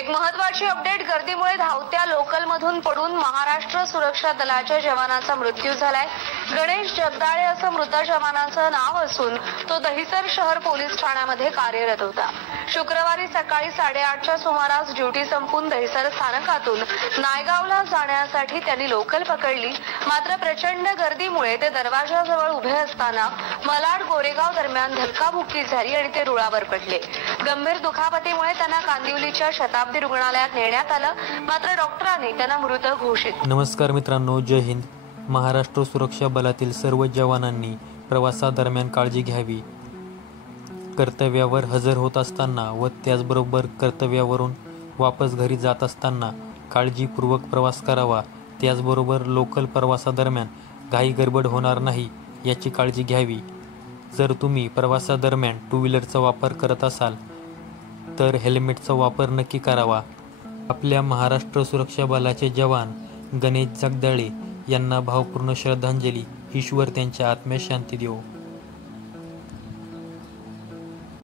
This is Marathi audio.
एक महत्त्वाची अपडेट. गर्दीमुळे धावत्या लोकलमधून पडून महाराष्ट्र सुरक्षा दलाच्या जवानाचा मृत्यू झालाय. गणेश जगदाळे असं मृत जवानाचं नाव असून तो दहिसर शहर पोलीस ठाण्यामध्ये कार्यरत होता. शुक्रवारी सकाळी 8:30च्या सुमारास ड्युटी संपून दहिसर स्थानकातून नायगावला जाण्यासाठी त्यांनी लोकल पकडली. मात्र प्रचंड गर्दीमुळे ते दरवाजाजवळ उभे असताना मलाड गोरेगाव दरम्यान धक्काबुक्की झाली आणि ते रुळावर पडले. गंभीर दुखापतीमुळे त्यांना कांदिवलीच्या शताब्दी रुग्णालयात नेण्यात आलं. मात्र डॉक्टरांनी त्यांना मृत घोषित. नमस्कार मित्रांनो, जय हिंद. महाराष्ट्र सुरक्षा बलातील सर्व जवानांनी प्रवासादरम्यान काळजी घ्यावी. कर्तव्यावर हजर होत असताना व त्याचबरोबर कर्तव्यावरून वापस घरी जात असताना काळजीपूर्वक प्रवास करावा. त्याचबरोबर लोकल प्रवासादरम्यान घाई गडबड होणार नाही याची काळजी घ्यावी. जर तुम्ही प्रवासादरम्यान टू व्हीलरचा वापर करत असाल तर हेल्मेटचा वापर नक्की करावा. आपल्या महाराष्ट्र सुरक्षा बलाचे जवान गणेश जगदाळे यांना भावपूर्ण श्रद्धांजली. ईश्वर त्यांच्या आत्म्यास शांती देवो.